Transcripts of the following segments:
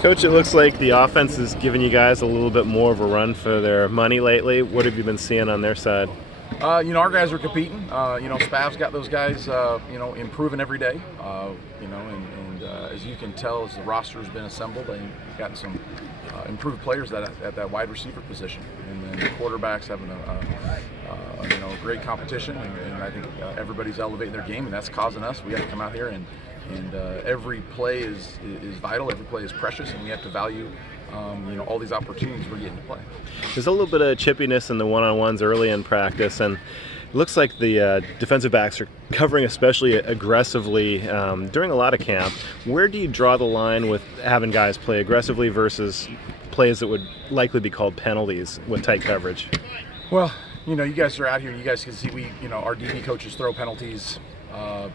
Coach, it looks like the offense is giving you guys a little bit more of a run for their money lately. What have you been seeing on their side? Our guys are competing. Spav's got those guys, improving every day. As you can tell, as the roster has been assembled, they've gotten some improved players at that wide receiver position. And then the quarterbacks having a great competition, and I think everybody's elevating their game, and that's causing us. We have to come out here and every play is vital. Every play is precious, and we have to value all these opportunities we're getting to play. There's a little bit of chippiness in the one-on-ones early in practice, and it looks like the defensive backs are covering especially aggressively during a lot of camp. Where do you draw the line with having guys play aggressively versus plays that would likely be called penalties with tight coverage? Well, you guys are out here and you guys can see our DB coaches throw penalties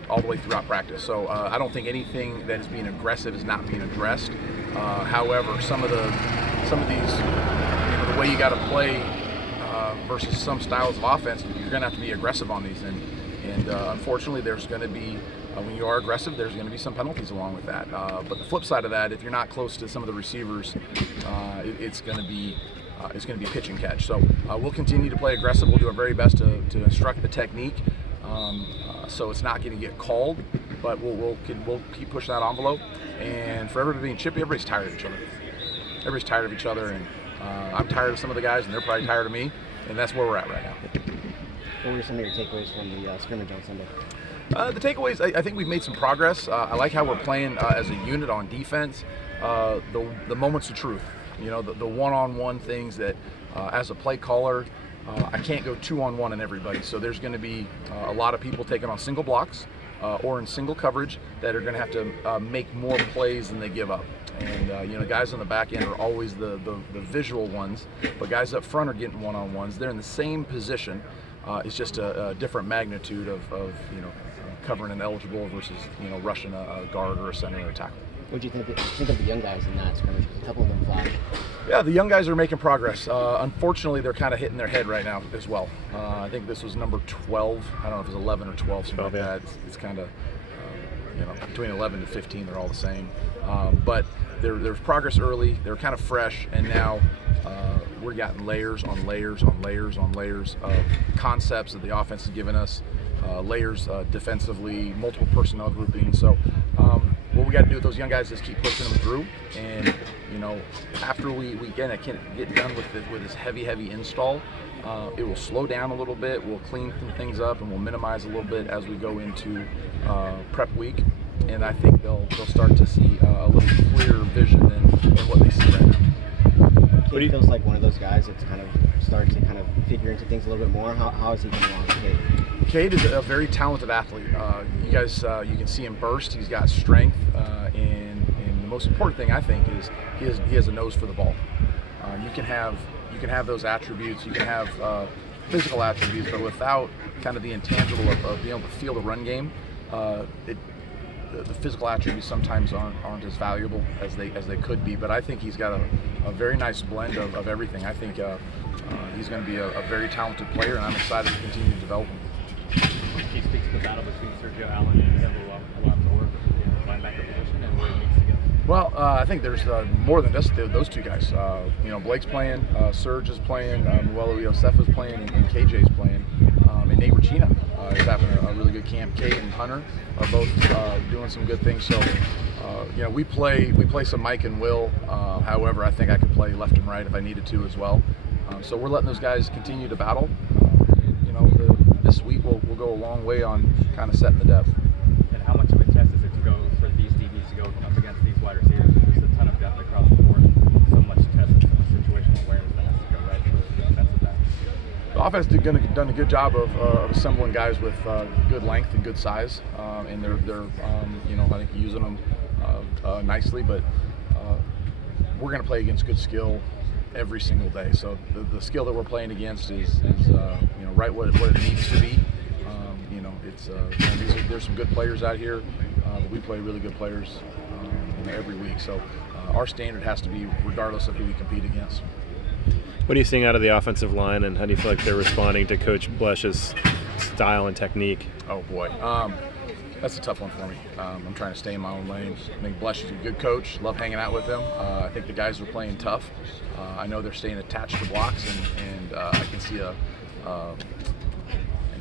all the way throughout practice. So I don't think anything that is being aggressive is not being addressed. However, some of these, the way you got to play versus some styles of offense, you're going to have to be aggressive on these. And unfortunately, there's going to be, when you are aggressive, there's going to be some penalties along with that. But the flip side of that, if you're not close to some of the receivers, it's going to be pitch and catch. So we'll continue to play aggressive. We'll do our very best to instruct the technique. So it's not going to get called, but we'll keep pushing that envelope. And for everybody being chippy, everybody's tired of each other. Everybody's tired of each other, and I'm tired of some of the guys, and they're probably tired of me, and that's where we're at right now. What were some of your takeaways from the scrimmage on Sunday? The takeaways, I think we've made some progress. I like how we're playing as a unit on defense. The moments of truth, the one-on-one things that, as a play caller, I can't go 2-on-1 on everybody, so there's going to be a lot of people taking on single blocks or in single coverage that are going to have to make more plays than they give up. And guys on the back end are always the visual ones, but guys up front are getting one-on-ones. They're in the same position. It's just a different magnitude of covering an eligible versus rushing a guard or a center or a tackle. What do you think of the young guys in that scrimmage? A couple of them flashed. Yeah, the young guys are making progress. Unfortunately, they're kind of hitting their head right now as well. I think this was number 12. I don't know if it's 11 or 12, something like that. It's kind of, between 11 and 15, they're all the same. But there's progress early. They're kind of fresh, and now we're getting layers on layers on layers on layers of concepts that the offense has given us, layers defensively, multiple personnel groupings. So what we got to do with those young guys is keep pushing them through, and after we get done with this heavy install, it will slow down a little bit. We'll clean some things up, and we'll minimize a little bit as we go into prep week. And I think they'll start to see a little clearer vision than what they see right now. Cade feels like one of those guys that's kind of starting to kind of figure into things a little bit more. How is he coming along, Cade? Cade is a very talented athlete. You guys, you can see him burst. He's got strength, and the most important thing I think is he has a nose for the ball. You can have those attributes. You can have physical attributes, but without kind of the intangible of being able to feel the run game, the physical attributes sometimes aren't as valuable as they could be. But I think he's got a very nice blend of everything. I think he's going to be a very talented player, and I'm excited to continue to develop him. He speaks to the battle between Sergio Allen and him a lot more in the linebacker position and where he needs to go. Well, I think there's more than just those two guys. Blake's playing, Serge is playing, Muelo Iosefa's playing, and KJ's playing, and Nate Regina is having a really good camp. Kate and Hunter are both doing some good things. So, we play some Mike and Will. However, I think I could play left and right if I needed to as well. So we're letting those guys continue to battle. This week will go a long way on kind of setting the depth. And how much of a test is it to go for these DBs to go up against these wide receivers? There's a ton of depth across the board, so much test and so much situational awareness that has to go right for the defensive back. The offense has done a good job of assembling guys with good length and good size, and they're I think using them nicely. But we're going to play against good skill every single day. So the skill that we're playing against is right what it needs to be. There's some good players out here, but we play really good players every week. So our standard has to be regardless of who we compete against. What are you seeing out of the offensive line, and how do you feel like they're responding to Coach Blesch's style and technique? Oh boy. That's a tough one for me. I'm trying to stay in my own lane. I think Blesh is a good coach. Love hanging out with him. I think the guys are playing tough. I know they're staying attached to blocks, and I can see an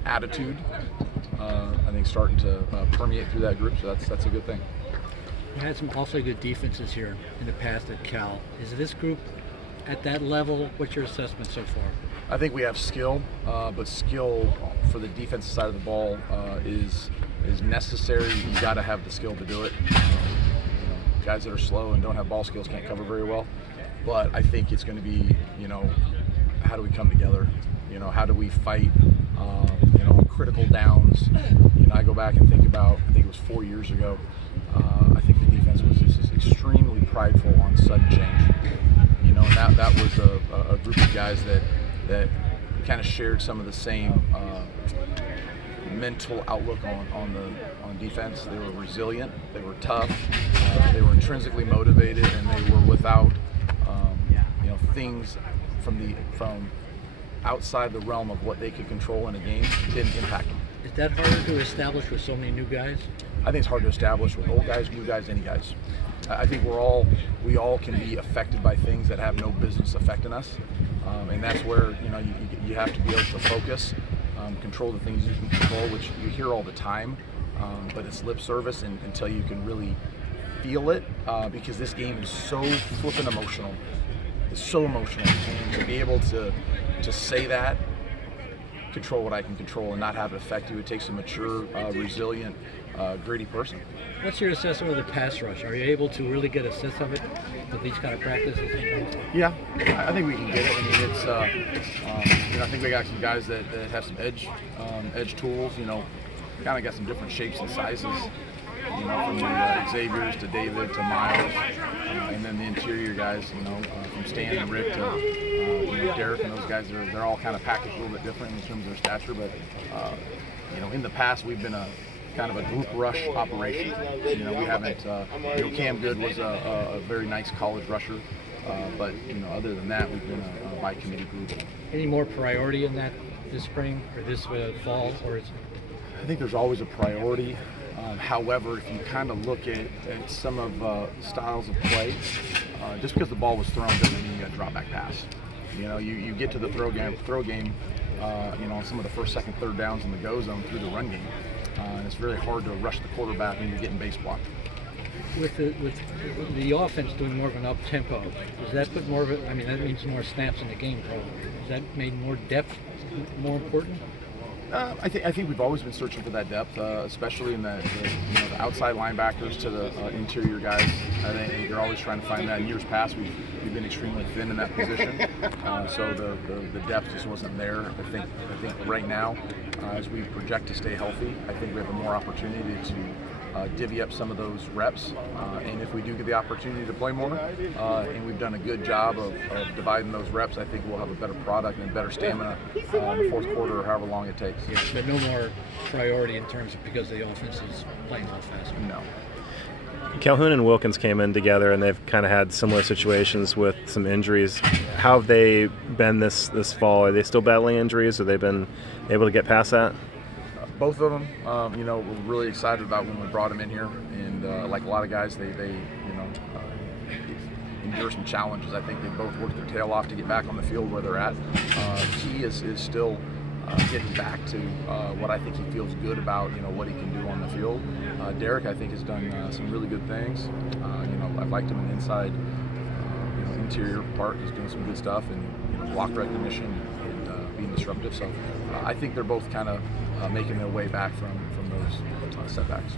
attitude. I think starting to permeate through that group. So that's a good thing. You had some awfully good defenses here in the past at Cal. Is this group at that level? What's your assessment so far? I think we have skill, but skill for the defensive side of the ball is necessary. You got to have the skill to do it. Guys that are slow and don't have ball skills can't cover very well. But I think it's going to be, how do we come together? How do we fight? Critical downs. I go back and think about, I think it was 4 years ago. I think the defense was just extremely prideful on sudden change. And that was a group of guys that kind of shared some of the same mental outlook on defense. They were resilient, they were tough, they were intrinsically motivated, and they were without things from outside the realm of what they could control in a game didn't impact them. Is that harder to establish with so many new guys? I think it's hard to establish with old guys, new guys, any guys. I think we all can be affected by things that have no business affecting us, and that's where you have to be able to focus, control the things you can control, which you hear all the time, but it's lip service until you can really feel it, because this game is so flippin' emotional. It's so emotional, and to be able to say that, control what I can control, and not have it affect you, it takes a mature, resilient, gritty person. What's your assessment of the pass rush? Are you able to really get a sense of it with these kind of practices? Yeah, I think we can get it. I mean, it's I think we got some guys that have some edge tools. Kind of got some different shapes and sizes. From the Xavier's to David to Miles, and then the interior guys. From Stan and Rick to Derek and those guys. They're all kind of packaged a little bit different in terms of their stature, but in the past we've been a kind of a group rush operation. We haven't. Cam Good was a very nice college rusher, but other than that, we've been a by committee group. Any more priority in that this spring or this fall, or is? I think there's always a priority. However, if you kind of look at some of styles of play, just because the ball was thrown doesn't mean you got to drop back pass. You get to the throw game, on some of the first, second, third downs in the go zone through the run game, and it's really hard to rush the quarterback when you're getting base blocked. With the offense doing more of an up tempo, does that put more of it? I mean, that means more snaps in the game, probably. Does that make more depth more important? I think we've always been searching for that depth, especially in the outside linebackers to the interior guys. I think you're always trying to find that. In years past, we've been extremely thin in that position, so the depth just wasn't there. I think right now, as we project to stay healthy, I think we have a more opportunity to divvy up some of those reps, and if we do get the opportunity to play more, and we've done a good job of dividing those reps, I think we'll have a better product and better stamina in the fourth quarter or however long it takes. Yeah, but no more priority in terms of because the offense is playing a little faster. No. Calhoun and Wilkins came in together, and they've kind of had similar situations with some injuries. How have they been this fall? Are they still battling injuries? Have they been able to get past that? Both of them, we're really excited about when we brought them in here, and like a lot of guys, they endure some challenges. I think they both worked their tail off to get back on the field where they're at. He is still getting back to what I think he feels good about, what he can do on the field. Derek, I think, has done some really good things. I've liked him in the inside, interior part. He's doing some good stuff, and block recognition and being disruptive. So I think they're both kind of making their way back from those setbacks.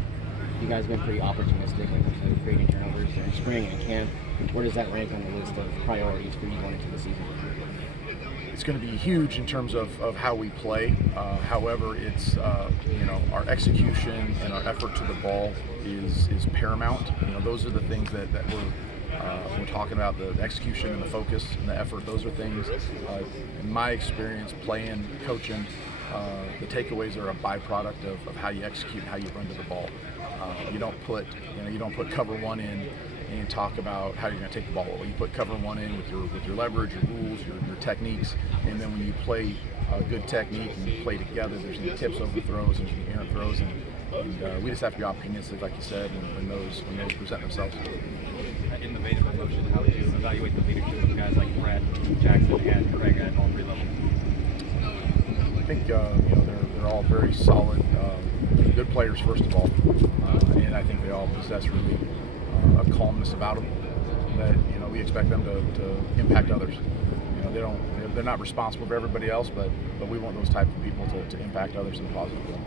You guys have been pretty opportunistic when it comes to creating turnovers during spring and camp. Where does that rank on the list of priorities for you going into the season? It's going to be huge in terms of how we play. However, it's our execution and our effort to the ball is paramount. Those are the things that we're talking about, the execution and the focus and the effort. Those are things, in my experience, playing, coaching, the takeaways are a byproduct of how you execute, how you run to the ball. You don't put cover one in and talk about how you're going to take the ball away. You put cover one in with your leverage, your rules, your techniques, and then when you play good technique and you play together, there's any tips, overthrows, and errant throws, and And we just have to be opportunistic, like you said, when those present themselves. In the vein of emotion, how would you evaluate the leadership of guys like Brett, Jackson, and Craig at all 3 levels? I think they're all very solid, good players first of all, and I think they all possess really a calmness about them that we expect them to impact others. They're not responsible for everybody else, but we want those type of people to impact others in a positive way.